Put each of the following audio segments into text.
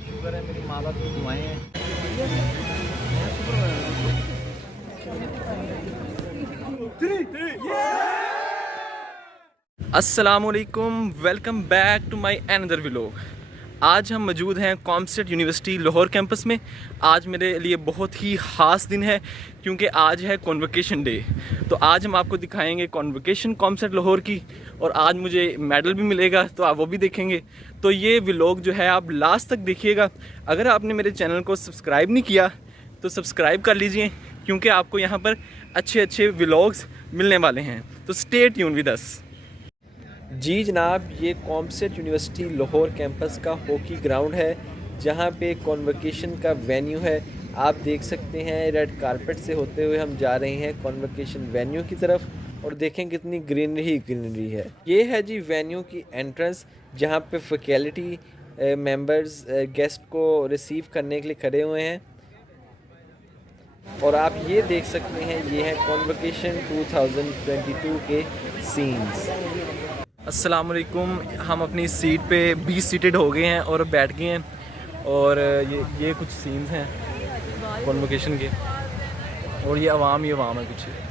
शुक्र है मेरी माँ बाप की दुआएं हैं। अस्सलामुअलैकुम, welcome back to my another vlog. आज हम मौजूद हैं कॉमसेट यूनिवर्सिटी लाहौर कैंपस में। आज मेरे लिए बहुत ही ख़ास दिन है क्योंकि आज है कॉन्वोकेशन डे। तो आज हम आपको दिखाएंगे कॉन्वोकेशन कॉमसेट लाहौर की, और आज मुझे मेडल भी मिलेगा तो आप वो भी देखेंगे। तो ये व्लॉग जो है आप लास्ट तक देखिएगा। अगर आपने मेरे चैनल को सब्सक्राइब नहीं किया तो सब्सक्राइब कर लीजिए, क्योंकि आपको यहाँ पर अच्छे अच्छे व्लॉग्स मिलने वाले हैं। तो स्टे ट्यून विद अस। जी जनाब, ये कॉमसेट यूनिवर्सिटी लाहौर कैंपस का हॉकी ग्राउंड है, जहाँ पे कॉन्वोकेशन का वेन्यू है। आप देख सकते हैं रेड कारपेट से होते हुए हम जा रहे हैं कॉन्वोकेशन वेन्यू की तरफ, और देखें कितनी ग्रीनरी है। ये है जी वेन्यू की एंट्रेंस, जहाँ पे फैकल्टी मेंबर्स गेस्ट को रिसीव करने के लिए खड़े हुए हैं। और आप ये देख सकते हैं ये है कॉन्वोकेशन 2022 के सीन्स। अस्सलामुअलैकुम, हम अपनी सीट पे 20 सीटेड हो गए हैं और बैठ गए हैं। और ये कुछ सीन्स हैं कॉन्वोकेशन के, और ये अवाम है पीछे।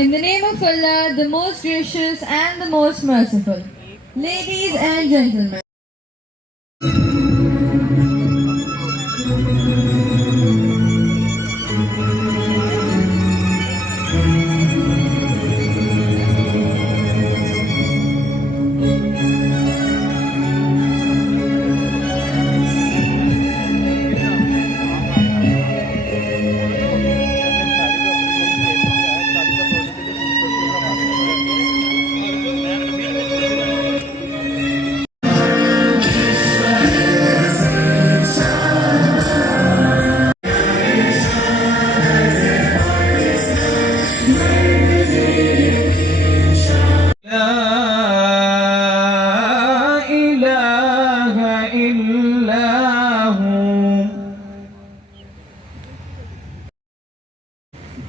In the name of Allah, the most gracious and the most merciful, ladies and gentlemen.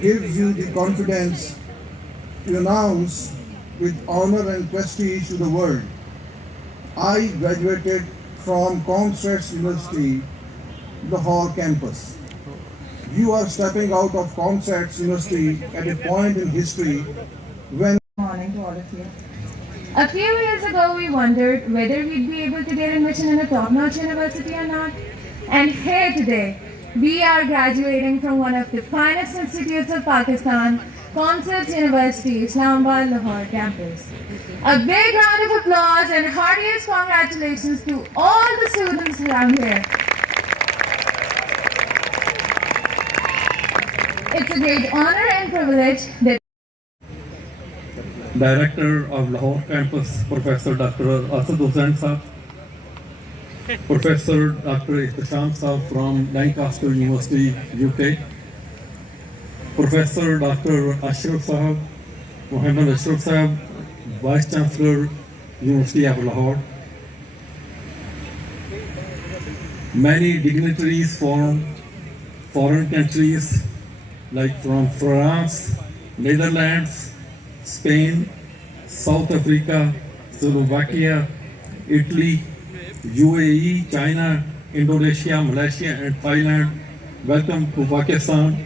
Gives you the confidence to announce with honor and prestige to the world. I graduated from Comsets University, Lahore campus. You are stepping out of Comsets University at a point in history when... Morning to all of you. A few years ago, we wondered whether we'd be able to get admission in a top-notch university or not. And here today, we are graduating from one of the finest institutes of Pakistan, Comsets University, Islamabad, Lahore campus. A big round of applause and heartiest congratulations to all the students around here. It's a great honor and privilege that Director of Lahore campus, Professor Dr. Asad Hussain Sahab, Professor Dr. Ihtisham Sahab from Lancaster University, UK, Professor Dr. Ashraf Sahab, Muhammad Ashraf Sahab, Vice Chancellor, University of Lahore, many dignitaries from foreign countries like from France, Netherlands, Spain, South Africa, Slovakia, Italy, UAE, China, Indonesia, Malaysia and Thailand. Welcome to Pakistan.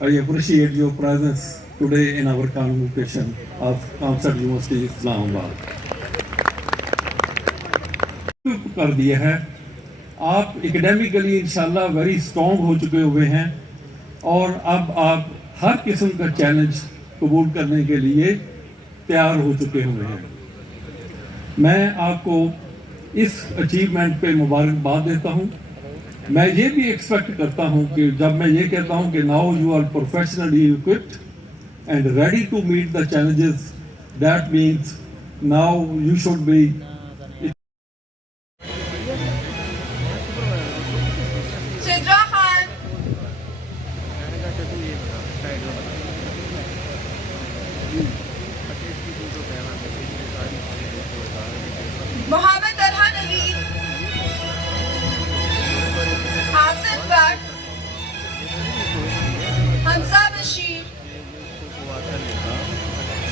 I appreciate your presence today in our convocation of Comstet University, Islamabad. कर दिया है, आप academically इंशाल्लाह very strong हो चुके हुए हैं, और अब आप हर किस्म का चैलेंज कबूल करने के लिए तैयार हो चुके हुए हैं। मैं आपको इस अचीवमेंट पे मुबारकबाद देता हूं। मैं ये भी एक्सपेक्ट करता हूं कि जब मैं ये कहता हूं कि now you are professionally equipped and ready to meet the challenges, that means now you should be Mohammad Talha Naveed, Asif Bhatt, Hamza Bashir,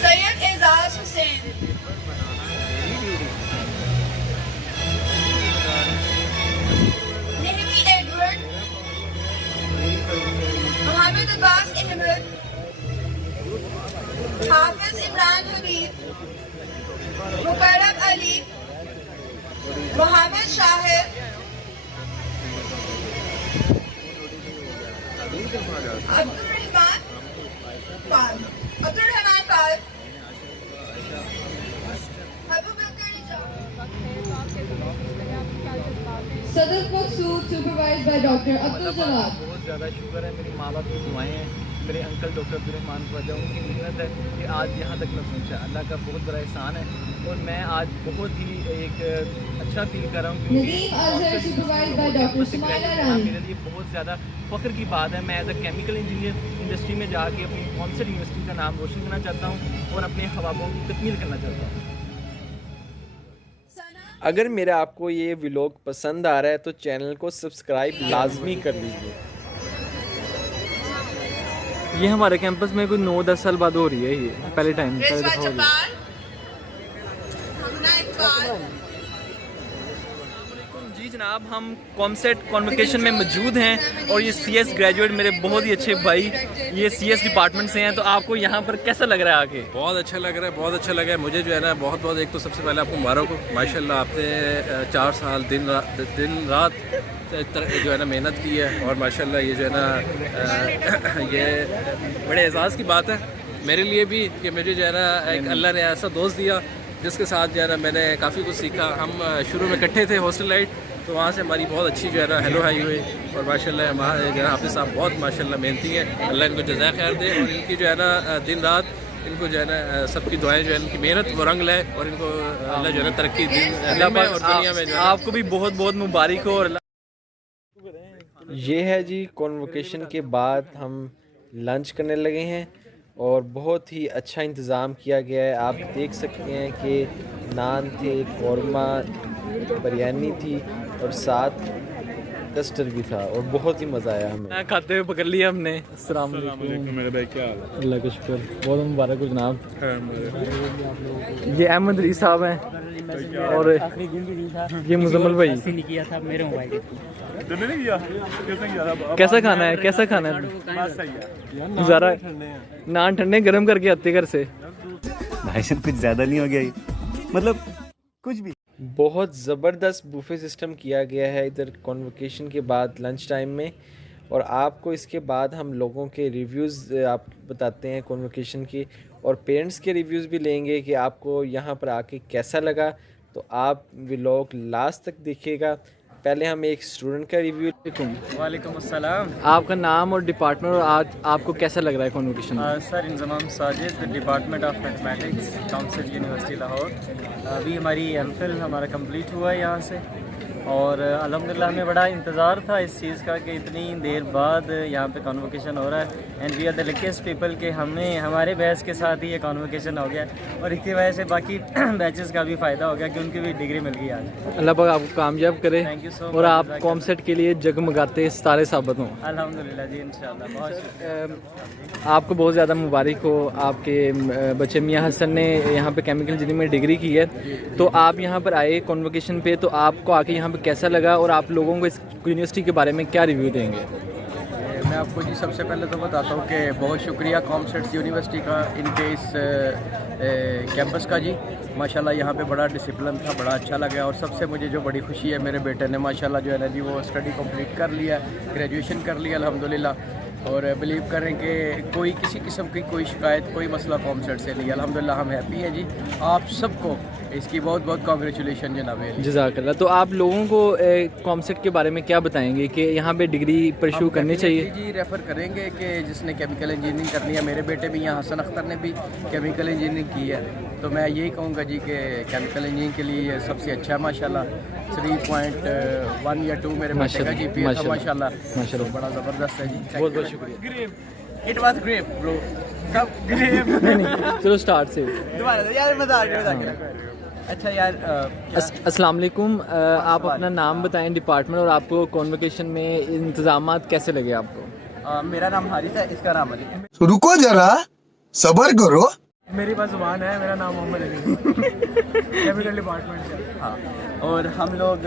Syed Ejaz Hussain, Hafiz Imran Hameed, Mukarram Ali, Mohammad Shahid, Abdul Rahman Khan, Sadr Maqsood, supervised by Dr. Abdul Jalal. बहुत ज़्यादा शुक्र है, मेरी माँ बाप की दुआएं हैं, मेरे अंकल डॉक्टर अब्दुर्रहमान ख्वाजा, उनकी मेहनत है कि आज यहाँ तक मैं पहुँचा। अल्लाह का बहुत बड़ा एहसान है और मैं आज बहुत ही एक अच्छा फील कर रहा हूँ Nadeem Azhar, supervised by Dr. Sumaila Rani. मेरे लिए बहुत ज़्यादा फ़ख्र की बात है। मैं as a chemical engineer industry में जाके अपनी कॉमसेट यूनिवर्सिटी का नाम रोशन करना चाहता हूँ और अपने ख्वाबों की तकमील करना चाहता हूँ। अगर मेरा आपको ये व्लॉग पसंद आ रहा है तो चैनल को सब्सक्राइब लाजमी कर लीजिए। ये हमारे कैंपस में कोई 9-10 साल बाद हो रही है, ये पहले दफ़ा हो रही है। जी जनाब, हम कॉमसेट कॉन्वोकेशन में मौजूद हैं और ये CS ग्रेजुएट मेरे बहुत ही अच्छे भाई ये CS डिपार्टमेंट से हैं। तो आपको यहाँ पर कैसा लग रहा है आके? बहुत अच्छा लग रहा है, बहुत अच्छा लगा है मुझे जो है ना। बहुत बहुत एक तो सबसे पहले आपको मुबारक हो, माशाल्लाह आपने 4 साल दिन रात जो है ना मेहनत की है और माशाल्लाह ये जो है ना ये बड़े एहसास की बात है मेरे लिए भी कि मुझे जो है ना एक अल्लाह ने ऐसा दोस्त दिया जिसके साथ जो है ना मैंने काफ़ी कुछ सीखा। हम शुरू में इकट्ठे थे हॉस्टल लाइट, तो वहाँ से हमारी बहुत अच्छी जो है ना हेलो हाई हुई और माशाल्लाह हमारे जो है हाफिज़ साहब बहुत माशाल्लाह मेहनती हैं। अल्लाह इनको जज़ा खैर दे और इनकी जो है ना दिन रात इनको जो है ना सबकी दुआएं जो है इनकी मेहनत वो रंग लाए और इनको अल्लाह जो है ना तरक्की दी और दुनिया में जो है आपको भी बहुत बहुत मुबारक हो। और ये है जी, कॉन्वोकेशन के बाद हम लंच करने लगे हैं और बहुत ही अच्छा इंतज़ाम किया गया है। आप देख सकते हैं कि नान थे, कौरमा, बिरयानी थी और साथ कस्टर्ड भी था और बहुत ही मज़ा आया हमें। खाते हुए पकड़ लिया हमने। अस्सलाम वालेकुम मेरे भाई, क्या हाल है? अल्लाह का शुक्र, बहुत मुबारक हो जनाब। ये अहमद रईस साहब हैं और ये मुजम्मल भाई। कैसा खाना है, कैसा खाना है? गुजारा नान ठंडे गरम करके आते घर से। भाईजान कुछ ज़्यादा नहीं हो गया ये? मतलब कुछ भी। बहुत ज़बरदस्त बुफे सिस्टम किया गया है इधर कॉन्वोकेशन के बाद लंच टाइम में। और आपको इसके बाद हम लोगों के रिव्यूज़ आप बताते हैं कॉन्वोकेशन की और पेरेंट्स के रिव्यूज़ भी लेंगे कि आपको यहाँ पर आके कैसा लगा। तो आप व्लॉग लास्ट तक देखिएगा। पहले हम एक स्टूडेंट का रिव्यू। वालेकुम अस्सलाम। आपका नाम और डिपार्टमेंट और आज आपको कैसा लग रहा है convocation? Sir Inzamam Sajid, department of mathematics, COMSATS university Lahore. अभी हमारी एमफिल हमारा कंप्लीट हुआ है यहाँ से और अल्हम्दुलिल्लाह हमें बड़ा इंतज़ार था इस चीज़ का कि इतनी देर बाद यहाँ पे कॉन्वोकेशन हो रहा है and we are the luckiest people कि हमें हमारे बैच के साथ ही ये कॉन्वोकेशन हो गया और इसकी वजह से बाकी बैचेस का भी फ़ायदा हो गया कि उनकी भी डिग्री मिल गई आज। अल्लाह पाक आपको कामयाब करे। Thank you so much. और आप कॉमसेट के लिए जगमगाते सितारे साबित हों। अल्हम्दुलिल्लाह जी, इंशाल्लाह। बहुत शुक्रिया। आपको बहुत ज़्यादा मुबारक हो। आपके बच्चे मियाँ हसन ने यहाँ पे केमिकल इंजीनियरिंग में डिग्री की है, तो आप यहाँ पर आए कॉन्वोकेशन पे, तो आपको आके यहाँ पे कैसा लगा और आप लोगों को इस यूनिवर्सिटी के बारे में क्या रिव्यू देंगे? मैं आपको जी सबसे पहले तो बताता हूँ कि बहुत शुक्रिया कॉमसेट यूनिवर्सिटी का, इनके इस कैंपस का जी। माशाल्लाह यहाँ पे बड़ा डिसिप्लिन था, बड़ा अच्छा लगा। और सबसे मुझे जो बड़ी खुशी है, मेरे बेटे ने माशाल्लाह जो है ना जी वो स्टडी कंप्लीट कर लिया, ग्रेजुएशन कर लिया अल्हम्दुलिल्लाह। और बिलीव करें कि कोई किसी किस्म की कोई शिकायत, कोई मसला कॉमसेट से नहीं। अल्हम्दुलिल्लाह हम हैप्पी हैं जी। आप सबको इसकी बहुत बहुत कांग्रेचुलेशन जनाब। जज़ाकल्लाह। तो आप लोगों को कॉमसेट के बारे में क्या बताएंगे कि यहाँ पे डिग्री परस्यू करनी चाहिए? जी रेफ़र करेंगे कि जिसने केमिकल इंजीनियरिंग करनी है, मेरे बेटे भी यहाँ हसन अख्तर ने भी केमिकल इंजीनियरिंग की है, तो मैं यही कहूँगा जी कि केमिकल इंजीनियरिंग के लिए सबसे अच्छा है माशाल्लाह। 3.1 या 2 मेरे बेटे का GPA था माशाल्लाह, बड़ा ज़बरदस्त है जी। बहुत बहुत शुक्रिया। इट वाज ग्रेट ब्रो, सब ग्रेट। नहीं, चलो स्टार्ट से दोबारा यार, मज़ा अच्छा यार। अस्सलाम वालेकुम। आप अपना नाम बताएं, डिपार्टमेंट और आपको कॉन्वोकेशन में इंतजामात कैसे लगे आपको? मेरा नाम हारिस है, इसका नाम अली। रुको जरा, सबर करो। मेरी बात जुबान है, मेरा नाम मोहम्मद अली केमिकल डिपार्टमेंट से। हाँ, और हम लोग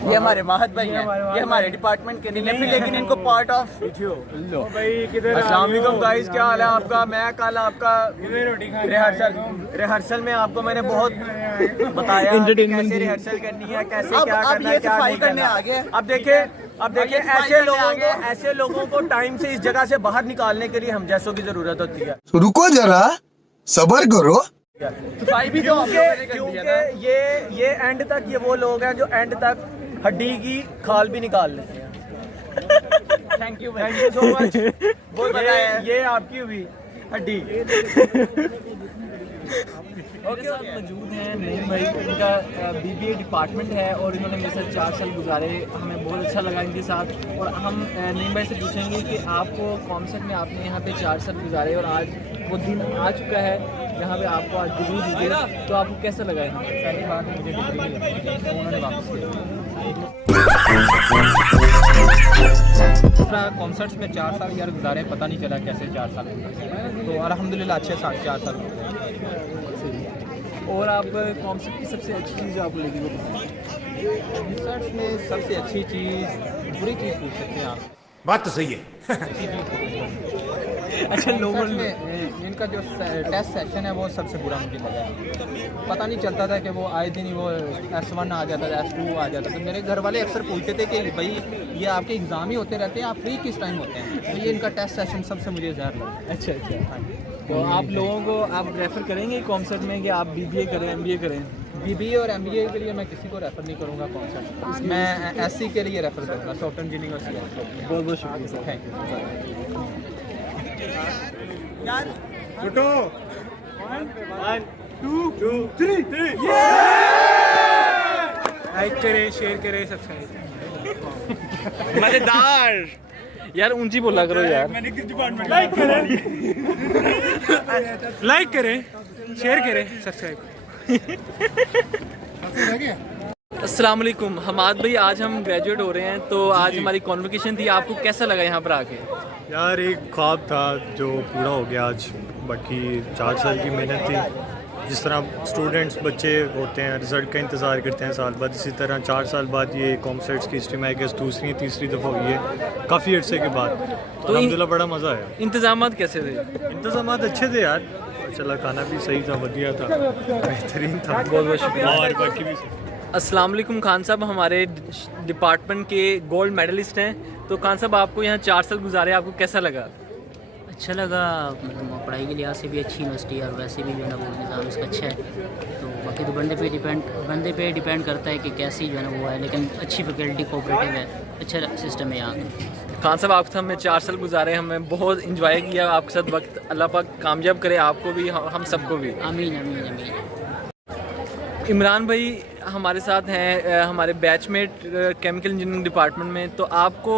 ये हमारे माहत भाई हैं, ये हमारे डिपार्टमेंट के नहीं लेकिन इनको पार्ट ऑफ अस्सलाम वालेकुम गाइस, क्या हाल है आपका। मैं कल आपका रिहर्सल में आपको मैंने बहुत बताया कैसे रिहर्सल करनी है, कैसे क्या करना है, क्या नहीं करना है। अब देखिए ऐसे लोगों को टाइम से इस जगह से बाहर निकालने के लिए हम जैसों की जरूरत होती है। रुको जरा, सब्र करो। सफाई भी क्योंकि ये एंड तक ये वो लोग हैं जो एंड तक हड्डी की खाल भी निकाल लेते हैं। Thank you so much. ये आपकी हुई हड्डी। मौजूद हैं नईम भाई, इनका BBA डिपार्टमेंट है और इन्होंने मेरे साथ 4 साल गुजारे। हमें बहुत अच्छा लगा इनके साथ। और हम नईम भाई से पूछेंगे कि आपको कॉमसेट में आपने यहाँ पे 4 साल गुजारे और आज वो दिन आ चुका है जहाँ पे आपको आज डिग्री दी गई, तो आपको कैसा लगा है? पहली बार मुझे डिग्री मिली तो उन्होंने वापस किया। कॉन्सर्ट्स में 4 साल यार गुजारे, पता नहीं चला कैसे 4 साल गुजारे, तो अल्हम्दुलिल्लाह अच्छे 4 साल गुजारे। और आप कॉन्सेप्ट की सबसे अच्छी चीज़ जो आपको लगी वो कॉन्सर्ट्स में सबसे अच्छी चीज़, बुरी चीज़ पूछ सकते हैं आप। बात तो सही है। अच्छा, लोगों में इनका जो टेस्ट सेशन है वो सबसे बुरा मुझे लगा। पता नहीं चलता था कि वो आए दिन ही वो S1 आ जाता था, S2 आ जाता था। मेरे घर वाले अक्सर पूछते थे कि भाई ये आपके एग्ज़ाम ही होते रहते हैं, आप फ्री किस टाइम होते हैं। तो ये इनका टेस्ट सेशन सबसे मुझे ज़्यादा लगा। अच्छा। हाँ, तो आप लोगों को आप रेफ़र करेंगे कॉन्सेप्ट में कि आप BBA करें, MBA करें? BBA और MBA के लिए मैं किसी को रेफ़र नहीं करूँगा कॉन्सेप्ट, मैं SC के लिए रेफ़र करूँगा, सॉफ्टवेयर इंजीनियरिंग और CSE। बहुत बहुत शुक्रिया सर, थैंक यू। लाइक करें, शेयर करें, सब्सक्राइब। मजेदार यार, ऊंची बोला करो यार। लाइक करें, शेयर करें, सब्सक्राइब। अस्सलाम वालेकुम हमाद भाई, आज हम ग्रेजुएट हो रहे हैं तो आज हमारी कॉन्वोकेशन थी। आपको कैसा लगा यहाँ पर आके? यार एक ख्वाब था जो पूरा हो गया आज। बाकी 4 साल की मेहनत थी। जिस तरह स्टूडेंट्स बच्चे होते हैं रिज़ल्ट का इंतज़ार करते हैं साल बाद, इसी तरह 4 साल बाद ये कॉमसेट्स की हिस्ट्री में आई गेस दूसरी तीसरी दफ़ा हुई है काफ़ी अर्से के बाद। तो अल्हम्दुलिल्लाह बड़ा मज़ा आया। इंतज़ामात कैसे थे? इंतज़ामात अच्छे थे यार, चला खाना भी सही था, बढ़िया था, बेहतरीन था। बहुत बहुत शुक्रिया। और बाकी भी अस्सलाम वालेकुम खान साहब, हमारे डिपार्टमेंट के गोल्ड मेडलिस्ट हैं। तो खान साहब आपको यहाँ 4 साल गुजारे, आपको कैसा लगा? अच्छा लगा, मतलब पढ़ाई के लिहाज से भी अच्छी यूनिवर्सिटी है और वैसे भी जो है ना वो निज़ाम इसका अच्छा है। तो बाकी तो बंदे पे डिपेंड करता है कि कैसी जो है ना वो है, लेकिन अच्छी फैकल्टी कोऑपरेटिव है, अच्छा सिस्टम है यहाँ का। खान साहब आपके साथ हमने 4 साल गुजारे, हमें बहुत इंजॉय किया आपके साथ वक्त। अल्लाह पाक कामयाब करे आपको भी, हम सबको भी। आमीन आमीन आमीन। इमरान भाई हमारे साथ हैं, हमारे बैचमेट केमिकल इंजीनियरिंग डिपार्टमेंट में। तो आपको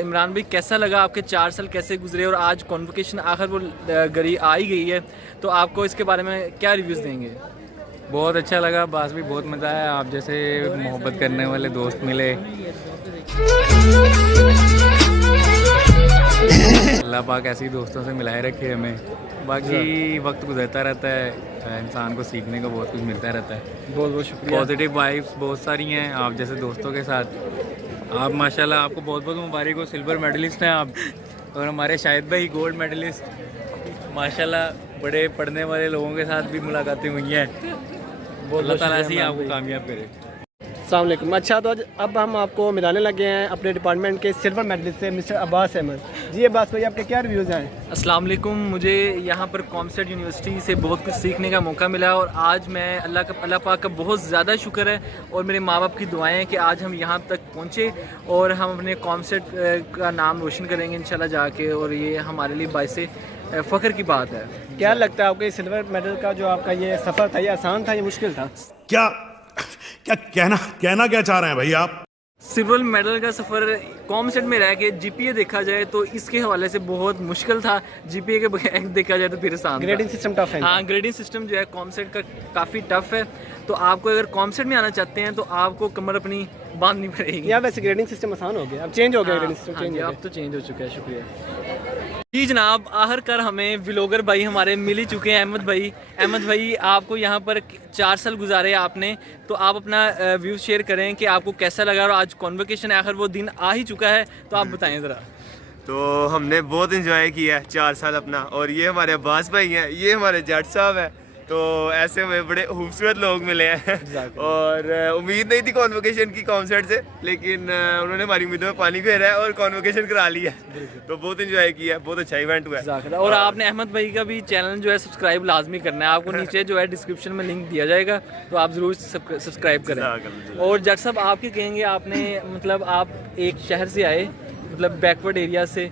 इमरान भाई कैसा लगा, आपके 4 साल कैसे गुजरे और आज कॉन्वोकेशन आखिर वो गरी आ ही गई है, तो आपको इसके बारे में क्या रिव्यूज़ देंगे? बहुत अच्छा लगा, बात भी बहुत मज़ा आया, आप जैसे मोहब्बत करने वाले दोस्त मिले। अल्लाह पाक ऐसे ही दोस्तों से मिलाए रखे हमें। बाकी वक्त गुजरता रहता है, इंसान को सीखने को बहुत कुछ मिलता रहता है। बहुत बहुत शुक्रिया। पॉजिटिव वाइब्स बहुत सारी हैं आप जैसे दोस्तों के साथ। आप माशाल्लाह, आपको बहुत बहुत मुबारक हो, सिल्वर मेडलिस्ट हैं आप। और हमारे शाहिद भाई गोल्ड मेडलिस्ट, माशाल्लाह बड़े पढ़ने वाले लोगों के साथ भी मुलाकातें हुई हैं। अल्लाह ताला ऐसे ही आपको कामयाब करे। अस्सलाम वालेकुम। अच्छा, तो अब हम आपको मिलाने लगे हैं अपने डिपार्टमेंट के सिल्वर मेडलिस्ट से मिस्टर अब्बास अहमद जी। अब्बास भाई आपके क्या रिव्यूज़ हैं? अस्सलाम वालेकुम। मुझे यहाँ पर कॉमसेट यूनिवर्सिटी से बहुत कुछ सीखने का मौका मिला और आज मैं अल्लाह पाक का बहुत ज़्यादा शुक्र है और मेरे माँ बाप की दुआएं हैं कि आज हम यहाँ तक पहुँचे और हम अपने कॉमसेट का नाम रोशन करेंगे इंशाल्लाह जाके, और ये हमारे लिए बाइस फ़ख्र की बात है। क्या लगता है आपके सिल्वर मेडल का जो आपका ये सफ़र था, ये आसान था, ये मुश्किल था? क्या कहना क्या चाह रहे हैं भाई आप? सिल्वर मेडल का सफ़र कॉमसेट में रह के GPA देखा जाए तो इसके हवाले से बहुत मुश्किल था, GPA के बगैर देखा जाए तो फिर आसान। ग्रेडिंग सिस्टम टफ है। हाँ, ग्रेडिंग सिस्टम जो है कॉमसेट का काफ़ी टफ है। तो आपको अगर कॉमसेट में आना चाहते हैं तो आपको कमर अपनी बांधनी पड़ेगी। या वैसे ग्रेडिंग सिस्टम आसान हो गया, अब चेंज हो गया, ग्रेडिंग सिस्टम चेंज हो गया, अब तो चेंज हो चुका है। शुक्रिया। जी जनाब, आखिरकार हमें व्लॉगर भाई हमारे मिल ही चुके हैं। अहमद भाई आपको यहाँ पर 4 साल गुजारे आपने, तो आप अपना व्यूज़ शेयर करें कि आपको कैसा लगा और आज कॉन्वोकेशन आखिर वो दिन आ ही चुका है, तो आप बताएं ज़रा। तो हमने बहुत इन्जॉय किया है 4 साल अपना, और ये हमारे अब्बास भाई हैं, ये हमारे जट साहब हैं। तो ऐसे में बड़े खूबसूरत लोग मिले हैं और उम्मीद नहीं थी कॉन्वोकेशन की कॉन्सर्ट से, लेकिन उन्होंने हमारी उम्मीदों में पानी फेरा है और कॉन्वोकेशन करा लिया है। तो बहुत इन्जॉय किया, बहुत अच्छा इवेंट हुआ है। और आपने अहमद भाई का भी चैनल जो है सब्सक्राइब लाजमी करना है, आपको नीचे जो है डिस्क्रिप्शन में लिंक दिया जाएगा, तो आप ज़रूर सब्सक्राइब करें। और जट साहब आपके कहेंगे, आपने मतलब आप एक शहर से आए, मतलब बैकवर्ड एरिया से,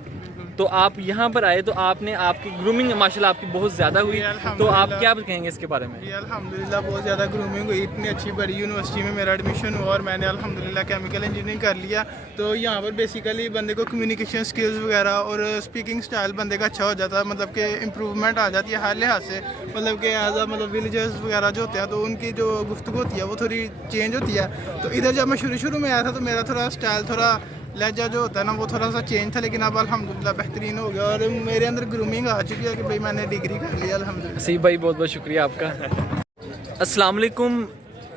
तो आप यहाँ पर आए, तो आपने आपकी ग्रूमिंग माशाल्लाह आपकी बहुत ज़्यादा हुई, तो आप क्या कहेंगे इसके बारे में? जी अल्हम्दुलिल्लाह बहुत ज़्यादा ग्रूमिंग हुई। इतनी अच्छी बड़ी यूनिवर्सिटी में मेरा एडमिशन हुआ और मैंने अल्हम्दुलिल्लाह केमिकल इंजीनियरिंग कर लिया। तो यहाँ पर बेसिकली बंदे को कम्युनिकेशन स्किल्स वगैरह और स्पीकिंग स्टाइल बंदे का अच्छा हो जाता है, मतलब कि इम्प्रूवमेंट आ जाती है हर लिहाज से। मतलब कि एज आ मतलब विलेजर्स वगैरह जो होते हैं, तो उनकी जो गुफ्तगू होती है वो थोड़ी चेंज होती है। तो इधर जब मैं शुरू में आया था, तो मेरा थोड़ा स्टाइल, थोड़ा लहजा जो होता है ना, वो थोड़ा सा चेंज था, लेकिन अब अल्हम्दुलिल्लाह बेहतरीन हो गया और मेरे अंदर ग्रूमिंग आ चुकी है कि भाई मैंने डिग्री कर लिया अल्हम्दुलिल्लाह। सही भाई, बहुत बहुत शुक्रिया आपका। अस्सलाम वालेकुम।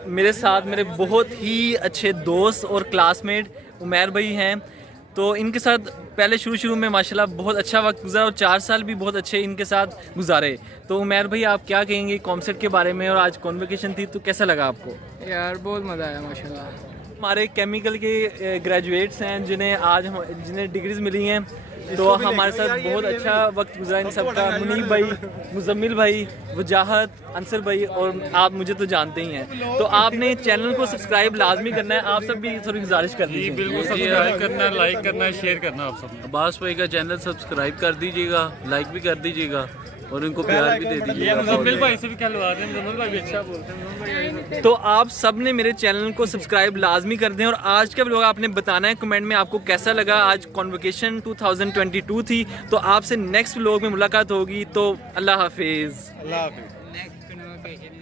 मेरे साथ मेरे बहुत ही अच्छे दोस्त और क्लासमेट उमैर भाई हैं, तो इनके साथ पहले शुरू में माशाल्लाह बहुत अच्छा वक्त गुजारा और 4 साल भी बहुत अच्छे इनके साथ गुजारे। तो उमैर भाई आप क्या कहेंगे कॉन्सर्ट के बारे में, और आज कॉन्वोकेशन थी तो कैसा लगा आपको? यार बहुत मज़ा आया माशाल्लाह। हमारे केमिकल के ग्रेजुएट्स हैं जिन्हें डिग्रीज मिली हैं, तो हमारे साथ बहुत अच्छा वक्त गुजरा इन सब का। मुनीब भाई, मुजम्मिल भाई, वजाहत, अंसर भाई, और आप मुझे तो जानते ही हैं। तो आपने चैनल को सब्सक्राइब लाजमी करना है, आप सब भी थोड़ी गुजारिश कर दीजिए। बिल्कुल सब्सक्राइब करना है, लाइक करना है, शेयर करना है। आप सब अब्बास भाई का चैनल सब्सक्राइब कर दीजिएगा, लाइक भी कर दीजिएगा और उनको प्यार भी दे दीजिए। मुजम्मिल भाई से भी क्या लगा दें, मुजम्मिल भाई भी अच्छा बोलते हैं। तो आप सब ने मेरे चैनल को सब्सक्राइब लाजमी कर दें, और आज का व्लॉग आपने बताना है कमेंट में आपको कैसा लगा। आज कॉन्वोकेशन 2022 थी, तो आपसे नेक्स्ट व्लॉग में मुलाकात होगी। तो अल्लाह हाफिज़। अल्लाह हाफिज़।